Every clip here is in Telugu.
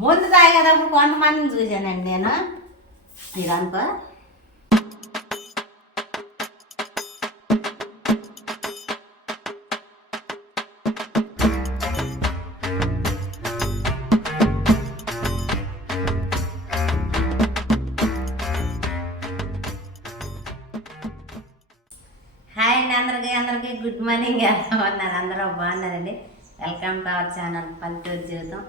ముందు తాగేటప్పుడు కొంతమందిని చూశానండి నేను. మీరు అనుకో. హాయ్ అండి, అందరికీ గుడ్ మార్నింగ్. ఎలా ఉన్నారు? అందరూ బాగున్నారండి. వెల్కమ్ టు అవర్ ఛానల్ పల్లెటూరు జీవితం.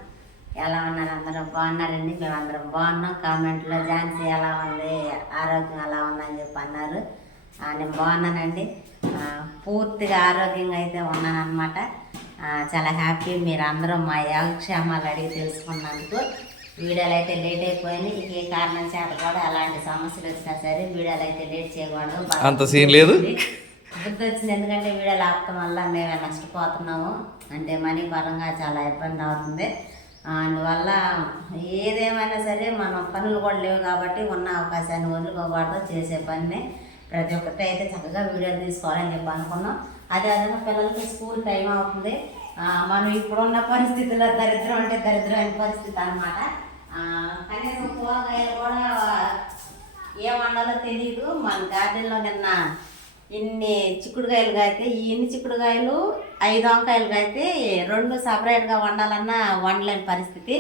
ఎలా ఉన్నారు? అందరూ బాగున్నారండి. మేము అందరం బాగున్నాం. కామెంట్లో ఝాన్సీ ఎలా ఉంది, ఆరోగ్యం ఎలా ఉందని చెప్పి అన్నారు. నేను బాగున్నానండి. పూర్తిగా ఆరోగ్యంగా అయితే ఉన్నానన్నమాట. చాలా హ్యాపీ. మీరు అందరూ మా యోగక్షేమాలు అడిగి తెలుసుకున్నందుకు. వీడియోలు అయితే లేట్ అయిపోయినాయి. ఏ కారణం చేత కూడా అలాంటి సమస్యలు వచ్చినా సరే వీడియోలు అయితే లేట్ చేయకూడదు. అంత సీన్ లేదు. బుద్ధి వచ్చింది. ఎందుకంటే వీడియోలు ఆపటం వల్ల మేమే నష్టపోతున్నాము. అంటే మనీ పరంగా చాలా ఇబ్బంది అవుతుంది. అందువల్ల ఏదేమైనా సరే మనం పనులు కూడా లేవు కాబట్టి ఉన్న అవకాశాన్ని వదులుకోకూడదు. చేసే పని ప్రతి ఒక్కటి అయితే చక్కగా వీడియోలు తీసుకోవాలని చెప్పి అనుకున్నాం. అదేవిధంగా పిల్లలకి స్కూల్ టైం అవుతుంది. మనం ఇప్పుడున్న పరిస్థితుల్లో దరిద్రం అంటే దరిద్రమైన పరిస్థితి అన్నమాట. కనీసం కూరగాయలు కూడా ఏం వండాలో తెలియదు. మన గార్డెన్లో నిన్న ఇన్ని చిక్కుడుకాయలు కాయితే ఇన్ని చిక్కుడుకాయలు 5 వంకాయలు కాయితే 2 సపరేట్గా వండాలన్నా వండలేని పరిస్థితి.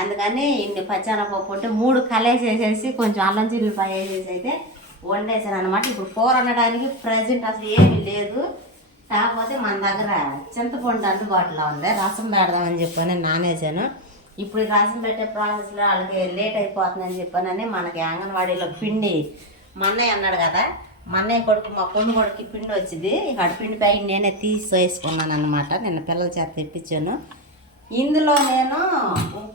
అందుకని ఇన్ని పచ్చెనపప్పు ఉంటే 3 కలేసేసేసి కొంచెం అల్లం చిల్లిపాయ వేసేసి అయితే వండేసాను అనమాట. ఇప్పుడు కూర వండడానికి ప్రజెంట్ అసలు ఏమీ లేదు. కాకపోతే మన దగ్గర చింతపండు అందుబాటులో ఉంది. రసం పెడదామని చెప్పని నానేసాను. ఇప్పుడు రసం పెట్టే ప్రాసెస్లో వాళ్ళకి లేట్ అయిపోతుందని చెప్పానని మనకి అంగన్వాడీలో పిండి మన్నయ్య అన్నాడు కదా, మన్నయ్య కొడుకు మా పొన్ను కొడుకు పిండి వచ్చింది. ఇక్కడ పిండి ప్యాకెట్ నేనే తీసి వేసుకున్నాను అనమాట. నిన్న పిల్లల చేత తెప్పించాను. ఇందులో నేను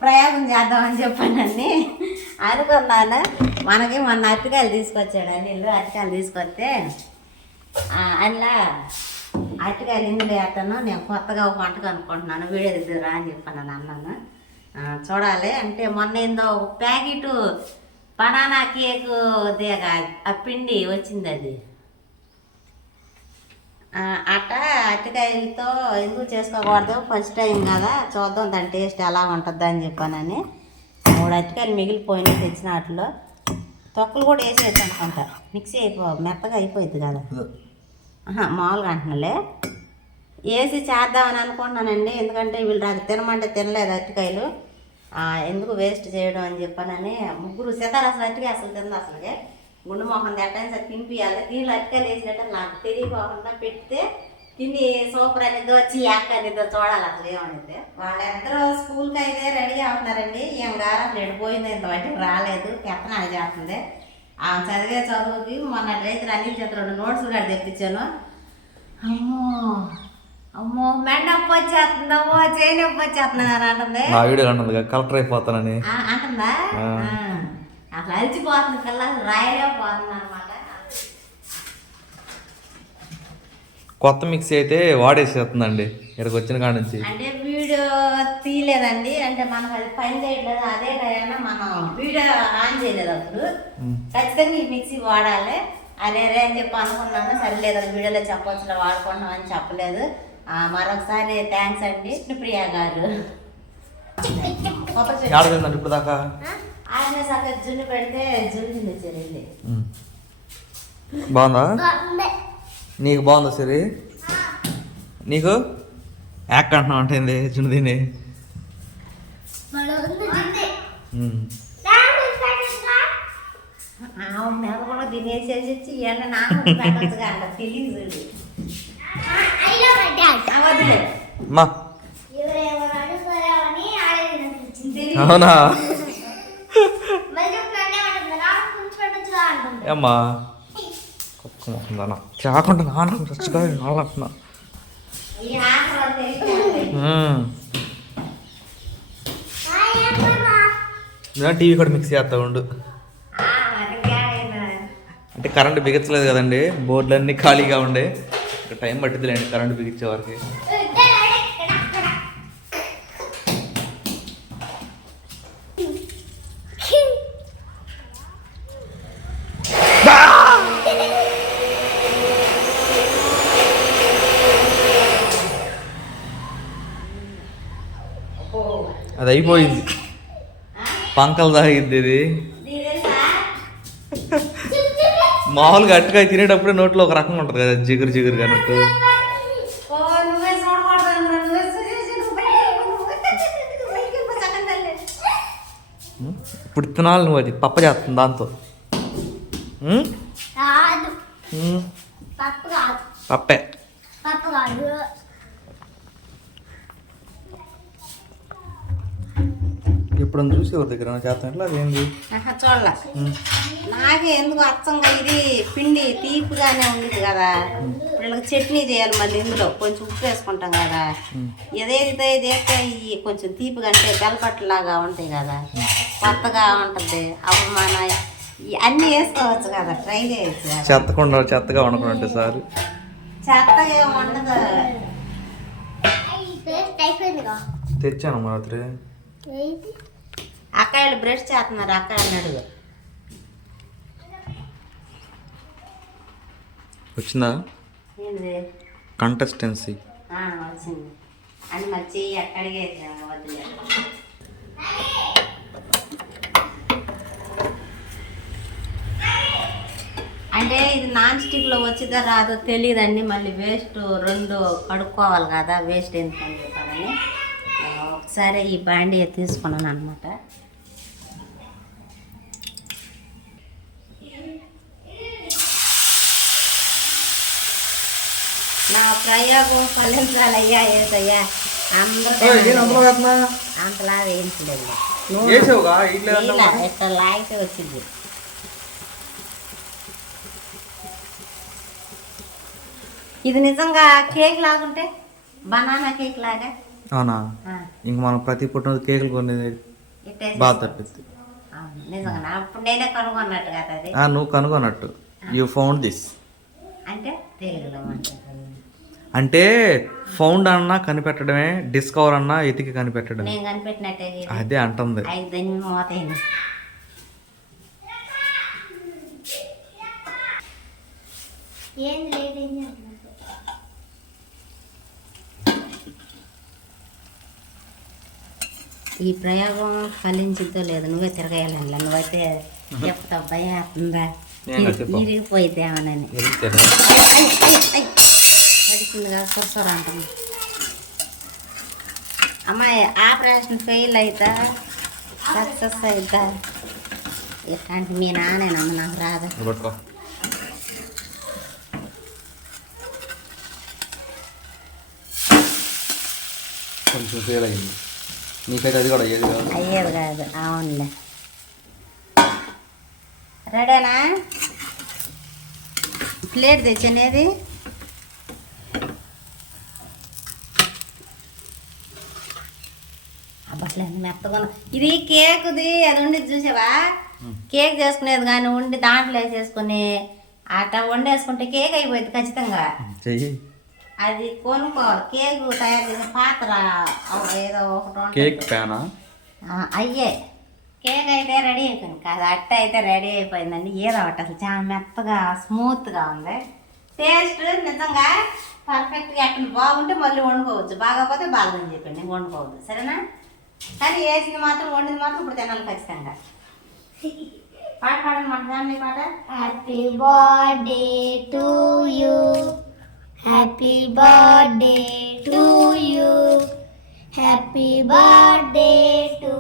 ప్రయోగం చేద్దామని చెప్పానని అనుకున్నాను. మనకి మొన్న అరటికాయలు తీసుకొచ్చాడు అనిల్. అరటికాయలు తీసుకొస్తే అందులో అరటికాయలు ఇందులో వేస్తాను. నేను కొత్తగా ఒక వంటకు అనుకుంటున్నాను. వీడియో దిద్దురా అని చెప్పాను అన్నాను. చూడాలి. అంటే మొన్న ఏందో ఒక ప్యాకెట్ బనానా కేకు దిగ ఆ పిండి వచ్చింది. అది అట్ట అరటికాయలతో ఎందుకు చేసుకోకూడదు, ఫస్ట్ టైం కదా, చూద్దాం దాని టేస్ట్ ఎలా ఉంటుంది అని చెప్పానని 3 అరటికాయలు మిగిలిపోయినాయి తెచ్చిన వాటిలో. తొక్కలు కూడా వేసేసి అనుకుంటా. మిక్సీ మెత్తగా అయిపోయింది కదా. మామూలుగా అంటున్నాలే వేసి చేద్దామని అనుకుంటున్నానండి. ఎందుకంటే వీళ్ళు నాకు తినమంటే తినలేదు అరటికాయలు. ఎందుకు వేస్ట్ చేయడం అని చెప్పానని ముగ్గురు సీతారాసులు అరటికాయ అసలు తింది. అసలుగా గుండు మొహం ఎట్టని సరే తినిపియాలి. దీనిలో అరటికాయలు వేసినట్టు నాకు తెలియకోకుండా పెడితే తిని సూపర్ అనేది వచ్చి యాక్ అనేది చూడాలి అసలు ఏమనేది. వాళ్ళిద్దరూ స్కూల్కి అయితే రెడీ అవుతున్నారండి. ఏం కాలేదు, పోయింది. ఇంత వాటికి రాలేదు. కెత్తనాలు చేస్తుంది. చదివే చదువుకి మొన్న రైతులు అన్ని చేత 2 నోట్స్లు కూడా తెప్పించాను. అమ్మో అమ్మో మెడనొప్పి వచ్చేస్తుందమ్మో, చేయి నొప్పి వచ్చేస్తున్నాను అని అంటుంది. కలెక్టర్ అయిపోతానని అంటుందా? అసలు అలిచిపోతుంది పిల్లలు, రాయలేకపోతుంది అనమాట. కొత్త మిక్సీ అయితే వాడేసేస్తుందండి ఇక్కడికి వచ్చిన కాడ నుంచి. అంటే వీడియో తీయలేదండి. అంటే మనకు అది పని చేయట్లేదు. అదే టైనా మనం వీడియో ఆన్ చేయలేదు. అప్పుడు ఖచ్చితంగా ఈ మిక్సీ వాడాలి అదే అని చెప్పి అనుకున్నాను. సరిలేదు వీడియోలో చెప్పొచ్చులో వాడుకుంటున్నాం అని చెప్పలేదు. మరొకసారి థ్యాంక్స్ అండి ప్రియా గారు. ఇప్పుడు దాకా ఆయన సగం జున్ను పెడితే జున్ను తినేసారండి. బాగుందా? నీకు బాగుందా సరే? నీకు యాక్ అంటున్నావు అంటే జున్ను తిని మేము కూడా తినేసేసి ఇవన్నీ నాకు పెట్టచ్చుగా అంట తెలియదు. అవునా? ఏమ్మా కుక్క మొక్కుందా కాకుండా నాన్న చచ్చిపోయి అంటున్నా. టీవీ కూడా మిక్స్ చేస్తా ఉండు. అంటే కరెంటు బిగించలేదు కదండి, బోర్డులన్నీ ఖాళీగా ఉండే. టైం పట్టిద్దిలేండి కరెంటు బిగించే వరకు. అది అయిపోయింది. పంకలు తాగిద్ది ఇది నీకు తెలుసా? మామూలుగా అట్టుకాయ తినేటప్పుడే నోట్లో ఒక రకంగా ఉంటుంది కదా, జిగురు జిగురు అన్నట్టు. ఓ, నువ్వే చూడకూడదు, నువ్వే చూసేసి నువ్వు బయటికి పో, చక్కని తల్లి. ఇప్పుడు తినాలి నువ్వు, అది పప్ప చేస్తుంది దాంతో. కాదు ఉమ్, పప్పు కాదు పప్పే. పప్పు కాదు ఎప్పుడన్నా చూసి ఎవరి దగ్గర చేస్తాను ఎట్లా అదేంది? ఆహా, చూడలే. నాకే ఎందుకు అచ్చంగా ఇది పిండి తీపిగానే ఉండేది కదా, వీళ్ళకి చట్నీ చేయాలి మళ్ళీ ఇందులో కొంచెం ఉప్పు వేసుకుంటాం కదా, ఏదైతే ఇదేస్తే ఇవి కొంచెం తీపిగా అంటే బెల్లపట్టులాగా ఉంటాయి కదా, కొత్తగా ఉంటుంది. అప్పుడు మన అన్నీ వేసుకోవచ్చు కదా, ట్రై చేయొచ్చు కదా. చెత్తగా వండుకుంటే సార్. చెత్తగా ఏమి ఉండదు. పేస్ట్ అయిపోయిందిగా తెచ్చాను రాత్రి. ఏంటి అక్కాయలు బ్రష్ చేస్తున్నారు, అక్కాయలు అడుగు. వచ్చిందా ఏంది? కంటెస్టెన్సీ? వచ్చింది అని మరి చెయ్యి అక్కడికే వద్దులే. అంటే ఇది నాన్ స్టిక్లో వచ్చిందా రాదో తెలియదండి, మళ్ళీ వేస్ట్ రెండు కడుక్కోవాలి కదా, వేస్ట్ ఎందుకని చెప్పాలని ఒకసారి ఈ బాండీ తీసుకున్నాను అనమాట. నా ప్రయోగం ఫలించాలయ్యా, ఏదయ్యా అందరూ అంతలా వేయించలేదు, ఇట్లా లాగితే వచ్చింది. ఇది నిజంగా కేక్ లాగుంటే బనానా కేక్ లాగా. అవునా? ఇంక మనం ప్రతి పుట్టినరోజు కేకులు కొనేది బాగా తప్పిద్ది. నిజంగా అప్పుడు నేనే కనుగొన్నట్టు కదా అది. నువ్వు కనుగొన్నట్టు. యూ ఫౌండ్ దిస్ అంటే తెలుగులో అంటే ఫౌండ్ అన్నా కనిపెట్టడమే, డిస్కవర్ అన్నా ఎతికి కనిపెట్టడం. నేను కనిపెట్టినట్టే అదే అంటుంది. దాన్ని మోతైంది. ఏంది లేదేంది అంటున్నాను. ఈ ప్రయోగం ఫలించిద్దో లేదు, నువ్వే తిరగేయాలి. నువ్వైతే చెప్తావు భయం అవుతుందా, ఇరిగిపోయిద్దామనని. పడిచిందిగా సొర అంటుంది. అమ్మాయి ఆపరేషన్ ఫెయిల్ అవుతా సక్సెస్ అవుతా ఇట్లాంటి మీ నానేనమ్మ, నాకు రాదు. కొంచెం ఫెయిల్ అయింది, నీకైతే అది కూడా అయ్యేది కాదు. అయ్యేది కాదు, అవునులే. రెడేనా? ప్లేట్ తెచ్చనేది. అబ్బట్లే మెత్తగా ఇది కేకుది, అది ఉండి చూసావా, కేక్ చేసుకునేది కానీ ఉండి దాంట్లో వేసేసుకుని అట్లా వండేసుకుంటే కేక్ అయిపోయింది ఖచ్చితంగా. అది కొనుక్కోవాలి, కేక్ తయారు చేసే పాత్ర ఏదో ఒకటి కేక్ ప్యానా అయ్యే. కేక్ అయితే రెడీ అయిపోయింది కాదు, అట్ట అయితే రెడీ అయిపోయిందండి. ఏదో ఒకటి అసలు చాలా మెత్తగా స్మూత్గా ఉంది. టేస్ట్ నిజంగా పర్ఫెక్ట్గా ఎక్కడ బాగుంటే మళ్ళీ వండుకోవచ్చు, బాగోకపోతే బాగుందని చెప్పండి నేను వండుకోవద్దు, సరేనా? కానీ వేసింది మాత్రం వండింది మాత్రం ఇప్పుడు తినాలి ఖచ్చితంగా. పాట పాడండి మన ఫ్యామిలీ పాట. Happy birthday to you, happy birthday to you, happy birthday to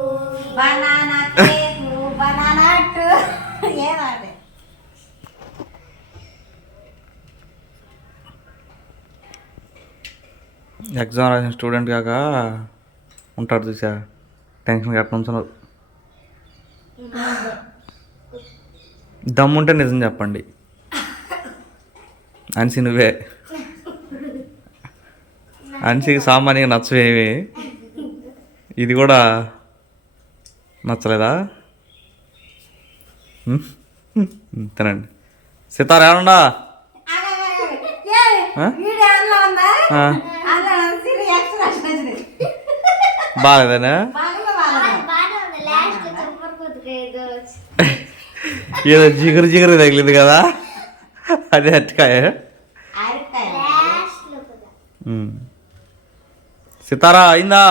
banana cake, banana to ఏదంటే ఎగ్జామ్ రాసిన స్టూడెంట్ కాక ఉంటాడు చూసా, టెన్షన్ కట్ట ఉంచున్నారు. దమ్ముంటే నిజం చెప్పండి అనిసి, నువ్వే అనిసికి సామాన్యంగా నచ్చవేమి, ఇది కూడా నచ్చలేదా? తినండి. సితారా ఏమన్నా బాగాలేదనా? ఏదో జిగురు జిగురు తగిలింది కదా, అదే అరటికాయ. సితారా అయిందా?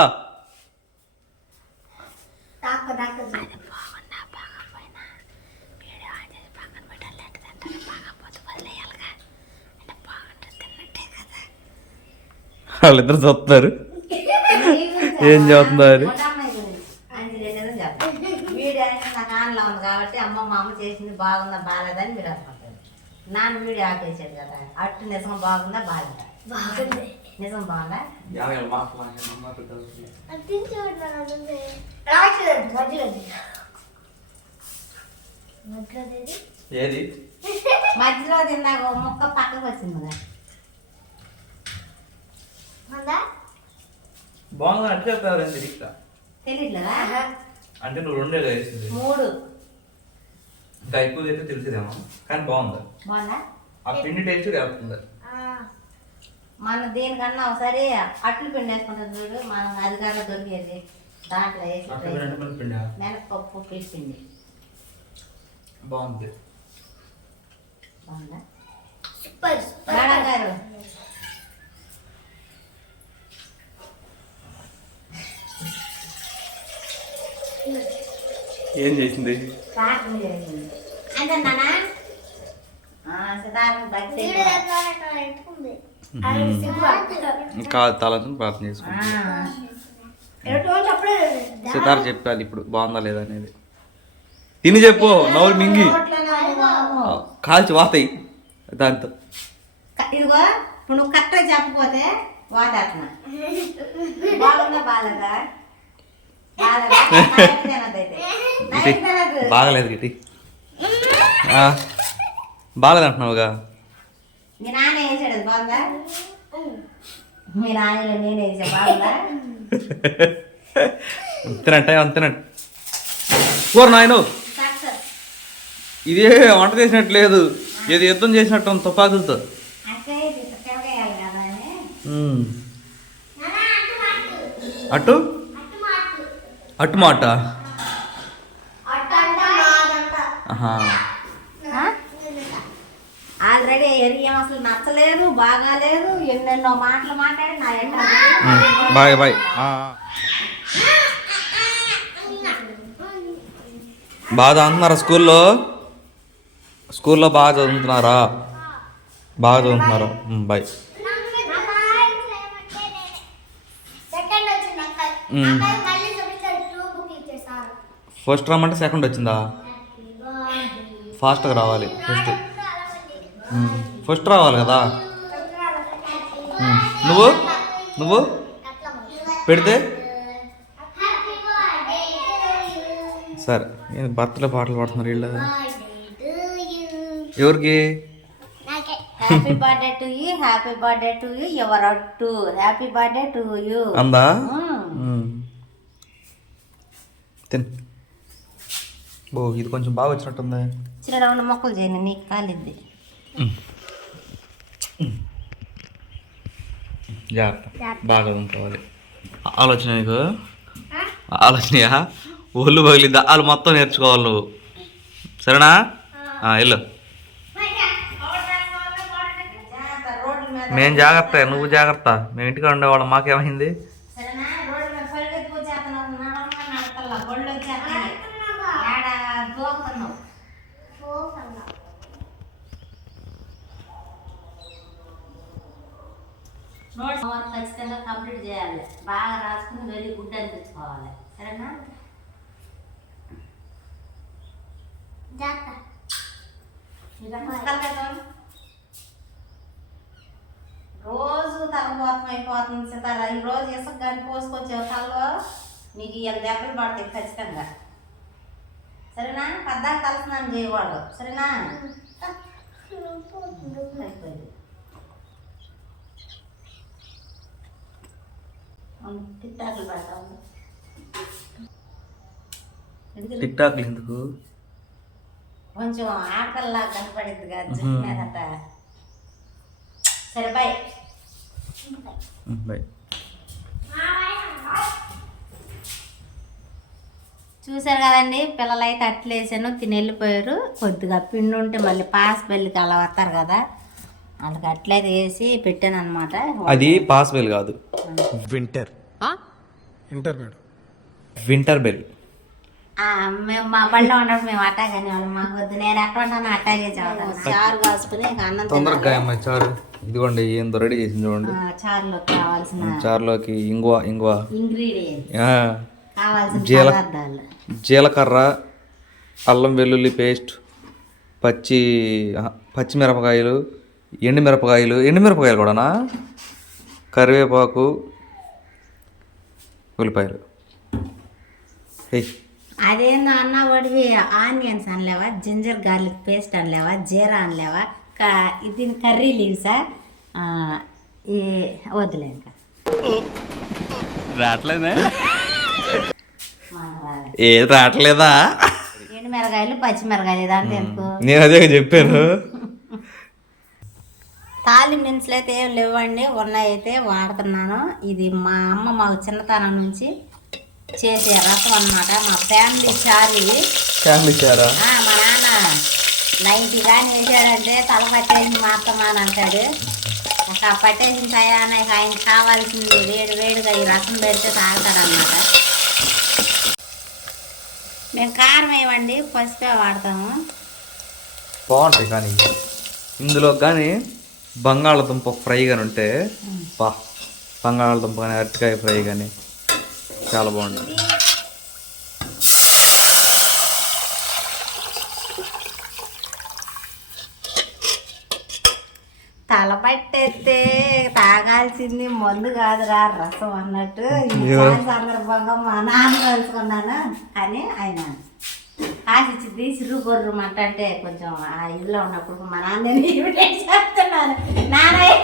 నాకు అది బాగున్నా బాగపోయినా వీడియో ఆన్ చేసి పక్కన పెట్టాలి లేకపోతే బాగపోతే వదిలేయాలిగా అంటే బాగుంటుంది తిన్నట్టే కదా. వాళ్ళిద్దరు చూస్తున్నారు ఏం చదువుతున్నారు. వీడియో అంటే నాకు ఆన్లో ఉంది కాబట్టి అమ్మ మా అమ్మ చేసింది బాగుందా బాగాలేదని మీరు అనుకుంటారు. నాన్న వీడియో ఆపేసాడు కదా, అట్టు నిజం బాగుందా బాగాలేదా? బాగుంది. నిజం బాగుందా? ఏది మధ్యలో తిన్నాక ఓ ముక్క పక్కకు వచ్చింది బాగుంది అంటే చెప్తారు తెలియట్లేదా? అంటే నువ్వు రెండే వేసింది 3 ఇంకా ఎక్కువ అయితే తెలిసేదేమో కానీ బాగుంది. బాగుందా? ఆ పిండి టేస్ట్ వేస్తుంది. మన దేనికన్నా ఒకసారి అట్లు పిండి వేసుకుంటుంది చూడు, మనం అది కాక దొరికేది దాంట్లో వేసి పిండి మినపప్పు పిండి బాగుంది. బాగుందా సూపర్ మేడం గారు? ఏం చేసింది? ప్రార్థన చేసింది అంటే నాన్న సితారం భక్తి కాదు తలని ప్రార్థన చేసుకుంటా. సితార చెప్పాలి ఇప్పుడు బాగుందా లేదా అనేది. తిని చెప్పు నవ్వులు మింగి కాల్చి వాతాయి దాంతో. ఇదిగో ఇప్పుడు నువ్వు కరెక్ట్గా చెప్పకపోతే వాతేస్తున్నా. బాగుందా బాగాలేదా? బాగలేదు గిటి బాగలేదు అంటున్నావుగా. మీ నాన్న వేసాడు అది బాగుందా? మీ నాన్నలో నేను వేసా బాగుందా? అంతేనంటే అంతేనంట కూర నాయను. ఇదే వంట చేసినట్టు లేదు, ఏది యుద్ధం చేసినట్టు ఉంది తుపాకులతో. అటు అటు మాట ఆల్రెడీ ఏం అసలు నచ్చలేదు బాగాలేదు ఎన్నెన్నో మాటలు మాట్లాడి నా ఎండ బాయ్ బాయ్. బాగా చదువుతున్నారా స్కూల్లో? స్కూల్లో బాగా చదువుతున్నారా? బాగా చదువుతున్నారా? బాయ్. ఫస్ట్ రమ్మంటే సెకండ్ వచ్చిందా? ఫాస్ట్గా రావాలి. ఫస్ట్ రావాలి కదా. నువ్వు నువ్వు పెడితే సరే. బర్త్డే పాటలు పాడుతున్నారు వీళ్ళు. ఎవరికి? Happy birthday to you, happy birthday to you, your అట్టు, హ్యాపీ బర్త్డే టు యూ అందా. తిన్. ఓ ఇది కొంచెం బాగా వచ్చినట్టుంది. చిన్న రౌండ్ మొక్కలు చేయను నీకు కాలిద్ది. జాగ్రత్త బాగా ఉంటుకోవాలి. ఆలోచన నీకు ఆలోచనయా? ఒళ్ళు పగిలిద్దా? వాళ్ళు మొత్తం నేర్చుకోవాలి నువ్వు, సరేనా? వెళ్ళు. మేము జాగ్రత్త, నువ్వు జాగ్రత్త. మేము ఇంటికి ఉండేవాళ్ళం, మాకేమైంది? నోట్స్ ఖచ్చితంగా కంప్లీట్ చేయాలి, బాగా రాసుకుని వెరీ గుడ్ అనిపించుకోవాలి, సరేనా? రోజు తలపోతం అయిపోతుంది సితారా. ఈ రోజు ఇసుక కానీ పోసుకొచ్చావు తలలో, నీకు ఇవాళ దెబ్బలు పడతాయి ఖచ్చితంగా, సరేనా? పద్దాక తలస్నానం చేయకూడదు, సరేనా? అయిపోయింది. టిక్టాక్లు పెడతాము. టిక్టాక్లు ఎందుకు? కొంచెం ఆకల్లా కనపడింది కదా చెప్పినదట. సరే బాయ్ బాయ్. చూసారు కదండి, పిల్లలు అయితే అట్లు వేసాను తిని వెళ్ళిపోయారు. కొద్దిగా పిండి ఉంటే మళ్ళీ పాస్ పెళ్ళికి అలా వస్తారు కదా, వాళ్ళకి అట్లయితే వేసి పెట్టాను అనమాట. అది పాస్ బెల్ కాదు, winter winter madam. Winter bell. మేము మా బడిలో ఉన్నప్పుడు మేము అట్టాగని వాళ్ళం మాకు వద్దు నేను ఎక్కడ ఉంటానో అట్టాగే చదువుతాను చారు కాసుకుని ఇంకా అన్నం తొందరగా అమ్మాయి చారు ఇదిగోండి ఏందో రెడీ చేసింది చూడండి. చారులోకి కావాల్సిన చారులోకి ఇంగువ ఇంగ్రీడియంట్స్ ఆ, కావాల్సిన జీల- పదార్థాలు జీలకర్ర, అల్లం వెల్లుల్లి పేస్ట్, పచ్చిమిరపకాయలు, ఎండుమిరపకాయలు కూడానా, కరివేపాకు, ఉల్లిపాయలు. అదేందో అన్న వడివి ఆనియన్స్ అనలేవా, జింజర్ గార్లిక్ పేస్ట్ అనలేవా, జీరా అనలేవా, ఇది కర్రీ లీవ్సా, ఈ వద్దులే ఇంకా రావట్లేదా? ఏది రావట్లేదా? ఎండుమిరకాయలు పచ్చిమిరకాయలు దాంట్లో ఎందుకు నేను అదే చెప్పాను. తాలింపు దినుసులు అయితే ఏం లేవండి, ఉన్నాయైతే వాడుతున్నాను. ఇది మా అమ్మ మాకు చిన్నతనం నుంచి చేసే రసం అన్నమాట. మా ఫ్యామిలీ చారు ఇది. ఫ్యామిలీ చారా? మా నాన్న 90 కానీ వేసాడంటే తల పట్టేసి మా అత్తమ్మ అని అంటాడు. అక్కడ పట్టేసిన టయానికి ఆయన కావాల్సింది వేడిగా ఈ రసం పెడితే తాగుతాడనమాట. మేము కారం వేయమండి, పసుపే వాడతాము. బాగుంటాయి కానీ ఇందులో కానీ బంగాళదుంప ఫ్రై కానీ ఉంటే బంగాళదుంప కానీ అరటికాయ ఫ్రై కానీ చాలా బాగుంటుంది. తల పట్టేస్తే తాగాల్సింది మందు కాదురా రసం అన్నట్టు ఈ సందర్భంగా మా నాన్న తెలుసుకున్నాను. కానీ ఆయన కాసిచ్చింది సిరుగొర్రు మంట అంటే కొంచెం ఆ ఇల్లు ఉన్నప్పుడు మా నాన్నని చెప్తున్నాను. నాన్నయ్య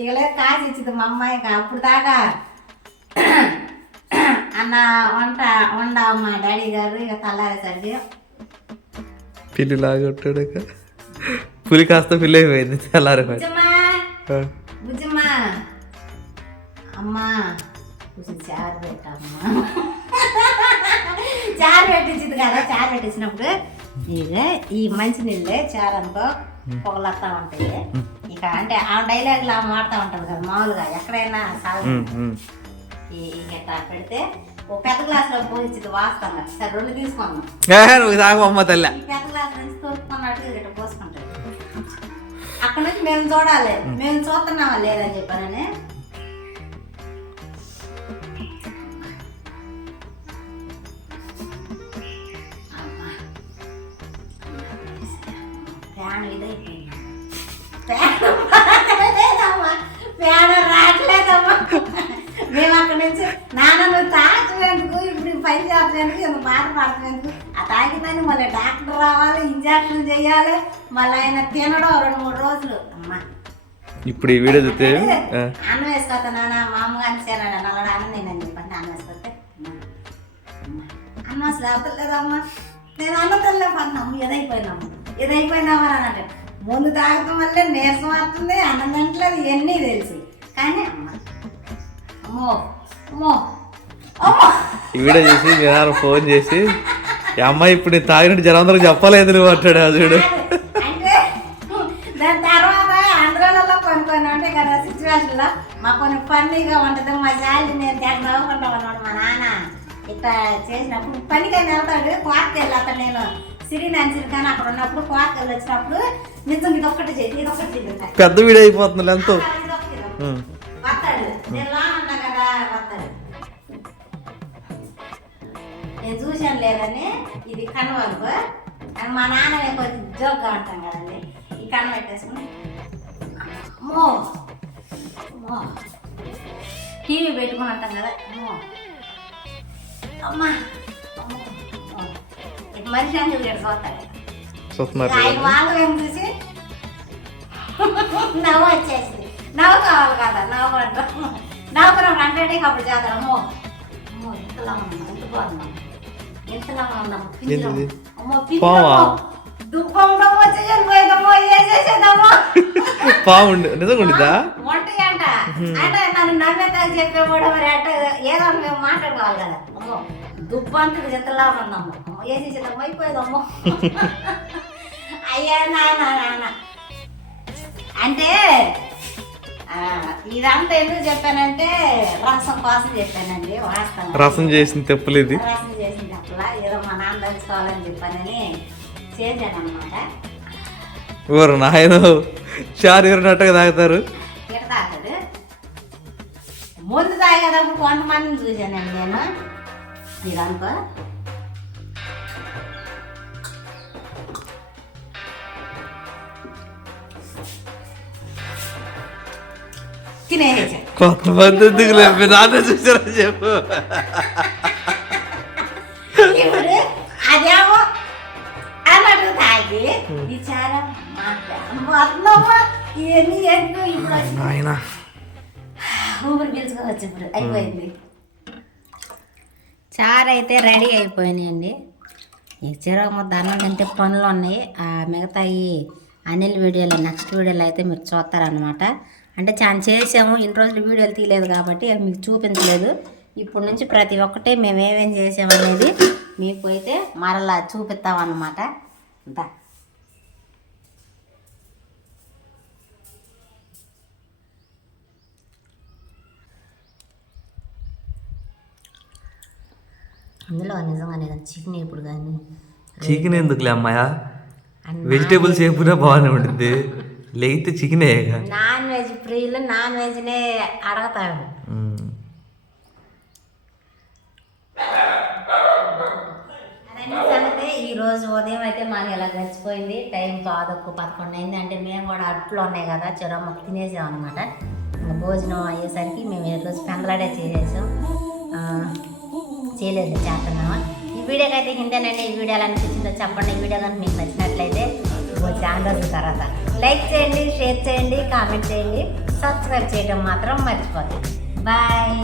ఇకలే కాసిచ్చింది మా అమ్మాయికి. అప్పుడు దాకా అన్న వండ మా డాడీ గారు ఇక తెల్లారేసరికి పిల్లిలాగా ఉంటాడు. పులి కాస్త పిల్లి అయిపోయింది తెల్లారి. బుజ్జమ్మా అమ్మా కొంచెం చారు పెట్టమ్మా, చారు పెట్టించింది కదా. చారు పెట్టించినప్పుడు ఇక ఈ మంచినీళ్ళే చారు అనుకో పొగలొస్తా ఉంటాయి. ఇక అంటే ఆ డైలాగ్లో మాడుతూ ఉంటుంది కదా మామూలుగా ఎక్కడైనా సాగు. ఇట్లా పెడితే ఒక పెద్ద గ్లాసులో పోయించింది వాస్తవంగా. సరే 2 తీసుకున్నాం. తాగమ్మ తల్లి. ఈ పెద్ద గ్లాస్ నుంచి తోడుకున్నట్టు ఇట్లా పోసుకుంటాడు. అక్కడ నుంచి మేము చూడాలి, మేము చూస్తున్నామా లేదని చెప్పానని. ఫ్యాన్ ఇదైపోయింది, ఫ్యాన్ రావట్లేదమ్మా. మేము అక్కడ నుంచి నాన్న నువ్వు తాగేందుకు ఇప్పుడు పని చేస్తున్నందుకు ఇంత బాధపడుతున్నందుకు ఆ తాగిదాన్ని మళ్ళీ డాక్టర్ రావాలి, ఇంజక్షన్ చేయాలి, మళ్ళీ ఆయన తినడం 2-3 రోజులు. అమ్మా ఇప్పుడు ఈ వీడియో చూస్తే అన్నం వేసుకోతా నాన్న మామూలుగా అనిసాను నల్లడా అన్నం నేను చెప్పండి. అన్నం వేసుకోతే అన్నం అసలు అవతలేదమ్మా, నేను అన్నం తల్లే పడినాము. ఏదైపోయిందమ్మా అని అంటే ముందు తాగటం వల్లే నీరసం వస్తుంది, అన్నం తింటలేదు, ఇవన్నీ తెలుసు. కానీ అమ్మో అమ్మో అమ్మో ఈ వీడియో చూసి మీ నాన్న ఫోన్ చేసి ఈ అమ్మాయి ఇప్పుడు నేను తాగినట్టు జనందరికి చెప్పలేదు నువ్వు అంటాడు. అదుడు అంటే దాని తర్వాత ఆంధ్రాలలో కొన్ని ఉంటాయి కదా సిచ్యువేషన్లో మా కొన్ని ఫన్నీగా ఉంటుంది. మా శాలరీ నేను తెగ నవ్వుకుంటాం అన్నమాట. మా నాన్న ఇట్లా చేసినప్పుడు పనికైనా వెళ్తాడు, కోటకి వెళ్ళి నేను సిరినాన్సిరి కానీ అక్కడ ఉన్నప్పుడు కోటకి వెళ్ళి వచ్చినప్పుడు నిజం ఇదొక్కటి చేయి ఇదొక్కటి తిరుగుతాయి. పెద్ద వీడియో అయిపోతుంది ఎంతో. వస్తాడు, నేను లాగా కదా వస్తాడు. నేను చూశాను లేదని ఇది కనువనుకో అని మా నాన్న కొంచెం జోక్గా ఉంటాం కదండి. ఈ కన్ను పెట్టేసుకుని అమ్మో అమ్మో టీవీ పెట్టుకుని ఉంటాం కదా. అమ్మో అమ్మా ఇటు మనిషి అని ఇక్కడ చూస్తాడు. ఆయన వాళ్ళు ఏం చూసి నవ్వు వచ్చేసింది. నవ్వు కావాలి కదా, నవ్వుకున్నప్పుడు అంటే అప్పుడు చేద్దాం. అమ్మో అమ్మో ఇంతలా ఉన్నాం, ఎంత బాగున్నాం, ఎంతలా ఉన్నాం, అమ్మో దుఃఖండమ్మో చెయ్యకపోయేదమ్మో ఏం చేసేదమ్మో బాగుండు నిజంగా ఉండిద్దా వంటి అంట. అంటే నన్ను నమ్మేతాకు చెప్పేవాడు మరి అట్ట ఏదో మేము మాట్లాడుకోవాలి కదా. అమ్మో దుబ్బంతది ఎంతలా ఉందమ్మో, అమ్మో ఏం చేసేదమ్మో అయిపోయేదమ్మో. అయ్యా నాన్న అంటే ఇదంతా ఎందుకు చెప్పానంటే రసం కోసం చెప్పానండి. వాస్తవం రసం చేసిన తెప్పులు ఇది. రసం చేసింది అట్లా ఏదో మా నాన్న తెలుసుకోవాలని చెప్పానని చేశాను అనమాట. ఎవరు నాయన చారు ఎవరినట్టుగా తాగుతారు. ఇక్కడ తాగదు, ముందు తాగేటప్పుడు కొంతమందిని చూశానండి నేను. ఇదనుకో తినేసాను. కొంతమంది ఎందుకు లేదు, నాన్న చూసారని చెప్పు. ఇప్పుడు అదేమో అన్నట్టు తాగి ఈ చాలా ఇవన్నీ ఎందుకు ఇప్పుడు నాయన ఊపిరి పీల్చుకోవచ్చు. ఇప్పుడు అయిపోయింది. చారు అయితే రెడీ అయిపోయినాయండి. ఈ చెరువు ముద్ద అన్నం తింటే పనులు ఉన్నాయి. ఆ మిగతా ఈ అనిల్ వీడియోలో నెక్స్ట్ వీడియోలో అయితే మీరు చూస్తారనమాట. అంటే చాలా చేసాము, ఇన్ని రోజులు వీడియోలు తీయలేదు కాబట్టి మీకు చూపించలేదు. ఇప్పుడు నుంచి ప్రతి ఒక్కటి మేము ఏమేం చేసామనేది మీకు అయితే మరలా చూపిస్తామన్నమాట. అంతా అందులో నిజంగానే చికెన్ ఇప్పుడు కానీ చికెన్ ఎందుకులే అమ్మాయా, వెజిటేబుల్స్ ఏపునా బాగానే ఉంటుంది. లేకపోతే చికెనే. నాన్ వెజ్ ప్రియులు నాన్ వెజ్నే అడగతాడు. అదన్నీ సంగతి. ఈరోజు ఉదయం అయితే మాకు ఇలా గడిచిపోయింది. టైం 11 అయింది. అంటే మేము కూడా అట్లు ఉన్నాయి కదా, చెరమ్మ తినేసాం అనమాట. ఇంకా భోజనం అయ్యేసరికి మేము ఈరోజు పెందలాడే చేసేసాం. చేయలేదు చేస్తున్నాము. ఈ వీడియోకి అయితే ఇంతేనండి. ఈ వీడియో ఎలా అనిపించిందో చెప్పండి. ఈ వీడియో కానీ మీకు నచ్చినట్లయితే చాలా రోజుల తర్వాత లైక్ చేయండి, షేర్ చేయండి, కామెంట్ చేయండి, సబ్స్క్రైబ్ చేయడం మాత్రం మర్చిపోకండి. బాయ్.